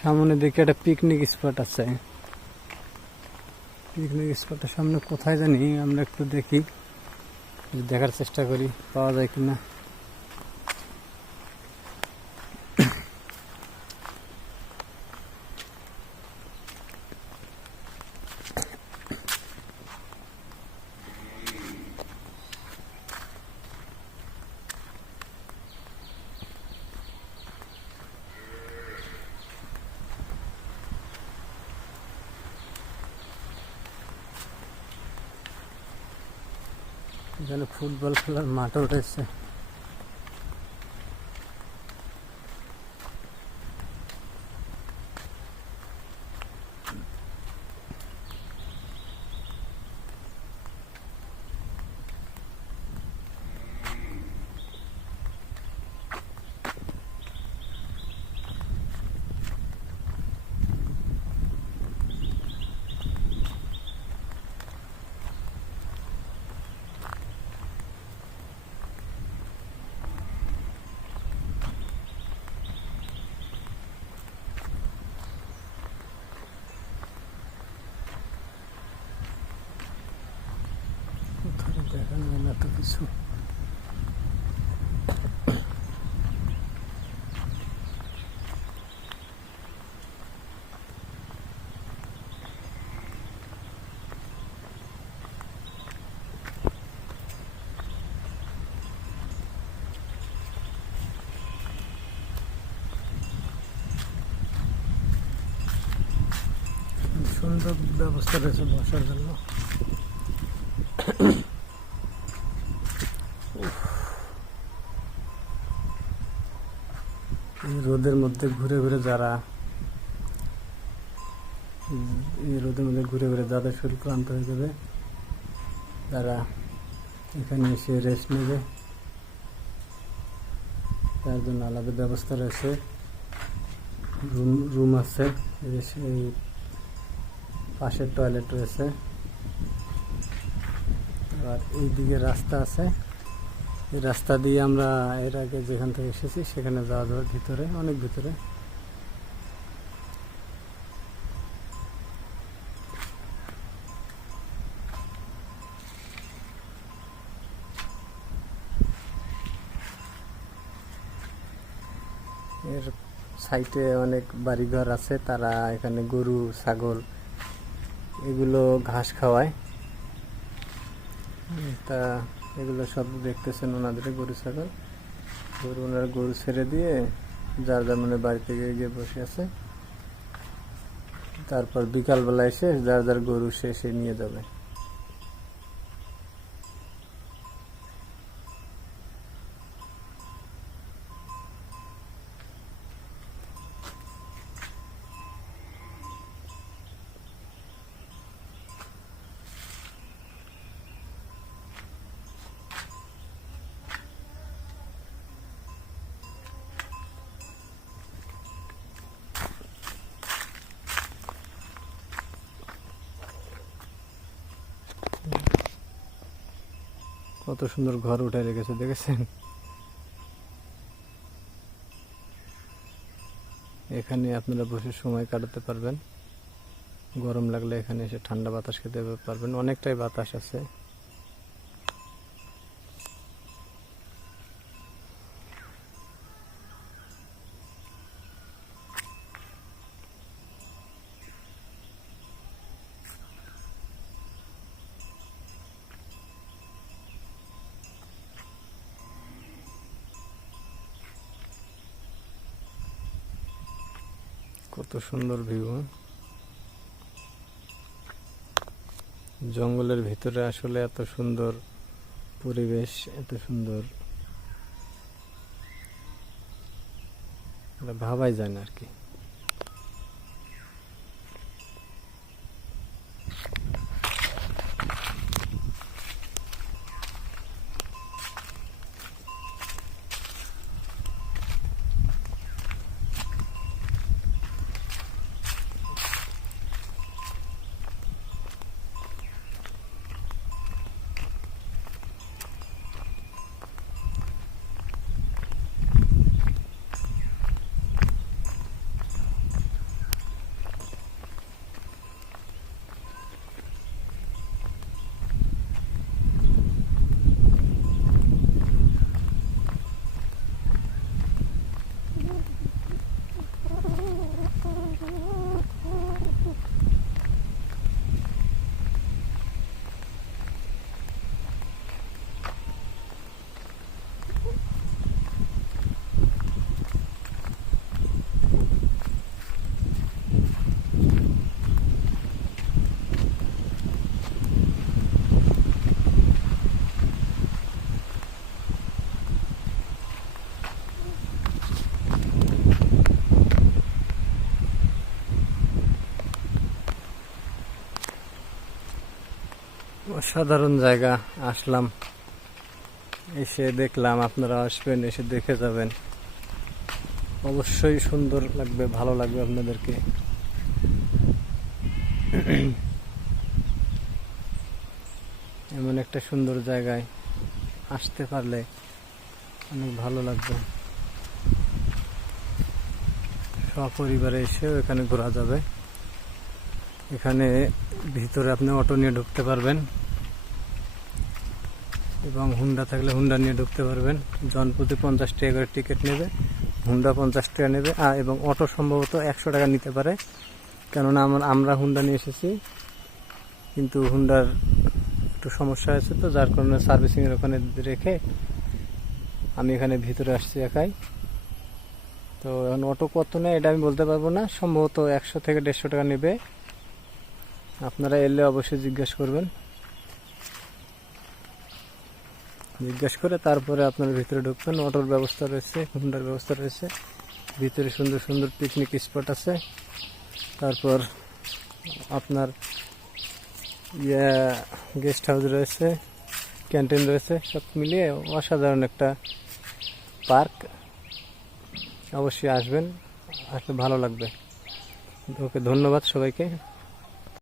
সামনে দেখি একটা পিকনিক স্পট আছে। পিকনিক স্পটের সামনে কোথায় জানি আমরা একটু দেখি, দেখার চেষ্টা করি, পাওয়া যায় কিনা। এখানে ফুটবল খেলার মাঠও রয়েছে দেখা যায় না তো কিছু সুন্দর ব্যবস্থা রয়েছে বসার জন্য এই রোদের মধ্যে ঘুরে ঘুরে যারা রোদের মধ্যে ঘুরে ঘুরে যাদের শরীর ক্লান্ত হয়ে যাবে, তারা এখানে এসে রেস্ট নেবে। তার জন্য আলাদা ব্যবস্থা রয়েছে। রুম রুম আছে, এই পাশের টয়লেট রয়েছে। আর এইদিকে রাস্তা আছে। রাস্তা দিয়ে আমরা এর আগে যেখান থেকে এসেছি, সেখানে যাওয়া যাওয়ার ভিতরে, অনেক ভিতরে। এর সাইটে অনেক বাড়িঘর আছে, তারা এখানে গরু, ছাগল, এগুলো ঘাস খাওয়ায়। তা এগুলো সব দেখতেছেন ওনাদের গরু ছাগল। গরু ওনার গরু ছেড়ে দিয়ে যার যার মানে বাড়িতে গিয়ে গিয়ে বসে আছে। তারপর বিকালবেলা এসে যার যার গরু সে সে নিয়ে যাবে। কত সুন্দর ঘর উঠে রেখেছে, দেখেছেন? এখানে আপনারা বসে সময় কাটাতে পারবেন। গরম লাগলে এখানে এসে ঠান্ডা বাতাস খেতে পারবেন। অনেকটাই বাতাস আছে। কত সুন্দর ভিউ জঙ্গলের ভিতরে আসলে এত সুন্দর পরিবেশ, এত সুন্দর। ভাবাই যায় না আর কি। অসাধারণ জায়গা, আসলাম। এসে দেখলাম, আপনারা আসবেন, এসে দেখে যাবেন। অবশ্যই সুন্দর লাগবে, ভালো লাগবে আপনাদেরকে। এমন একটা সুন্দর জায়গায় আসতে পারলে অনেক ভালো লাগবে। সপরিবারে এসেও এখানে ঘোরা যাবে। এখানে ভিতরে আপনি অটো নিয়ে ঢুকতে পারবেন। এবং হুন্ডা থাকলে হুন্ডা নিয়ে ঢুকতে পারবেন। জনপ্রতি পঞ্চাশ টাকা করে টিকিট নেবে। হুন্ডা পঞ্চাশ টাকা নেবে। আর এবং অটো সম্ভবত একশো টাকা নিতে পারে। কেননা আমার আমরা হুন্ডা নিয়ে এসেছি। কিন্তু হুন্ডার একটু সমস্যা হয়েছে তো, যার কারণে সার্ভিসিংয়ের ওখানে রেখে আমি এখানে ভিতরে আসছি একাই। তো এখন অটো কত নেয় এটা আমি বলতে পারব না। সম্ভবত একশো থেকে দেড়শো টাকা নেবে। আপনারা এলে অবশ্যই জিজ্ঞেস করবেন। জিজ্ঞেস করে তারপরে আপনার ভিতরে ঢুকবেন অটোর ব্যবস্থা রয়েছে হুন্ডার ব্যবস্থা রয়েছে। ভিতরে সুন্দর সুন্দর পিকনিক স্পট আছে। তারপর আপনার ইয়ে গেস্ট হাউস রয়েছে ক্যান্টিন রয়েছে, সব মিলিয়ে অসাধারণ একটা পার্ক অবশ্যই আসবেন, আসলে ভালো লাগবে। ওকে, ধন্যবাদ সবাইকে।